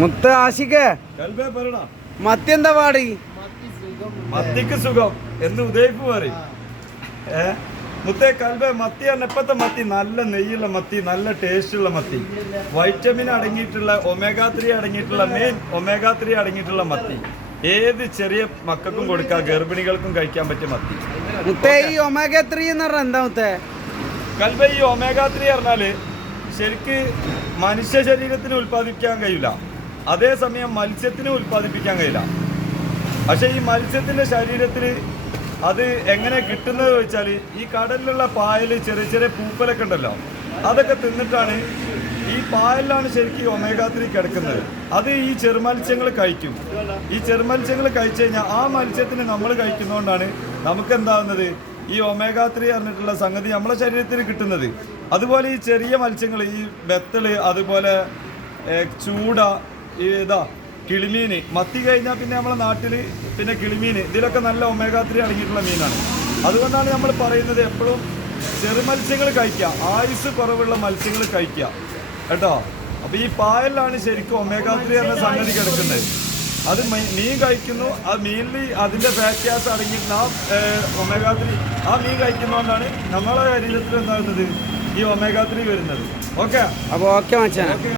മുത്ത് ആശിക്ക്. മത്തി എന്താ പാടി? മത്തിക്ക് സുഖം. എന്ന് ഉദയിപ്പ് പറയും. ഏ? മുത്തേ കൽബേ മത്തി ഇപ്പത്തെ മത്തി നല്ല നെയ്യുള്ള മത്തി നല്ല ടേസ്റ്റുള്ള മത്തി. വൈറ്റമിൻ അടങ്ങിയിട്ടുള്ള ഒമേഗ ത്രീ അടങ്ങിയിട്ടുള്ള മെയിൻ ഒമേഗ ത്രീ അടങ്ങിയിട്ടുള്ള മത്തി. ഏത് ചെറിയ മക്കൾക്കും കൊടുക്കാം ഗർഭിണികൾക്കും കഴിക്കാൻ പറ്റിയ മത്തി. മുത്തേ ഈ ഒമേഗ ത്രീ എന്ന് പറഞ്ഞാൽ എന്താ മുത്തേ? കൽബ ഈ ഒമേഗ ത്രീ പറഞ്ഞാൽ ശരിക്ക് മനുഷ്യ ശരീരത്തിന് ഉൽപ്പാദിപ്പിക്കാൻ കഴിയില്ല അതേസമയം മത്സ്യത്തിനെ ഉൽപ്പാദിപ്പിക്കാൻ കഴിയില്ല. പക്ഷെ ഈ മത്സ്യത്തിന്റെ ശരീരത്തിൽ അത് എങ്ങനെ കിട്ടുന്നത് വെച്ചാൽ ഈ കടലിലുള്ള പായൽ ചെറിയ ചെറിയ പൂപ്പലൊക്കെ ഉണ്ടല്ലോ അതൊക്കെ തിന്നിട്ടാണ് ഈ പായലിലാണ് ശരിക്കും ഒമേഗാത്രി ഒമേഗ ത്രീ കിടക്കുന്നത്. അത് ഈ ചെറുമത്സ്യങ്ങൾ കഴിക്കും. ഈ ചെറുമത്സ്യങ്ങൾ കഴിച്ചു കഴിഞ്ഞാൽ ആ മത്സ്യത്തിന് നമ്മൾ കഴിക്കുന്നതുകൊണ്ടാണ് നമുക്ക് എന്താകുന്നത് ഈ ഒമേഗാത്രി ത്രീ പറഞ്ഞിട്ടുള്ള സംഗതി നമ്മളെ ശരീരത്തിന് കിട്ടുന്നത്. അതുപോലെ ഈ ചെറിയ മത്സ്യങ്ങൾ ഈ ബെത്തൾ അതുപോലെ ചൂട ഇതാ കിളിമീൻ. മത്തി കഴിഞ്ഞാൽ പിന്നെ നമ്മളെ നാട്ടിൽ പിന്നെ കിളിമീൻ. ഇതിലൊക്കെ നല്ല ഒമേഗാത്രി ത്രീ അടങ്ങിയിട്ടുള്ള മീനാണ്. അതുകൊണ്ടാണ് നമ്മൾ പറയുന്നത് എപ്പോഴും ചെറു മത്സ്യങ്ങൾ കഴിക്കുക. ആയുസ് കുറവുള്ള മത്സ്യങ്ങൾ കഴിക്കുക. കേട്ടോ? അപ്പോൾ ഈ പായലിലാണ് ശരിക്കും ഒമേഗാത്രി ത്രീ എന്ന സംഗതി കിടക്കുന്നത്. അത് മീൻ കഴിക്കുന്നു. ആ മീനിൽ അതിന്റെ ഫാറ്റ്യാസ് അടങ്ങിയിട്ടുള്ള ആ ഒമേഗാത്രി ത്രീ ആ മീൻ കഴിക്കുന്നതുകൊണ്ടാണ് നമ്മളെ ശരീരത്തിൽ എന്താകുന്നത് ഈ ഒമേഗാത്രി ത്രീ വരുന്നത്. ഓക്കെ അപ്പോൾ ഓക്കെ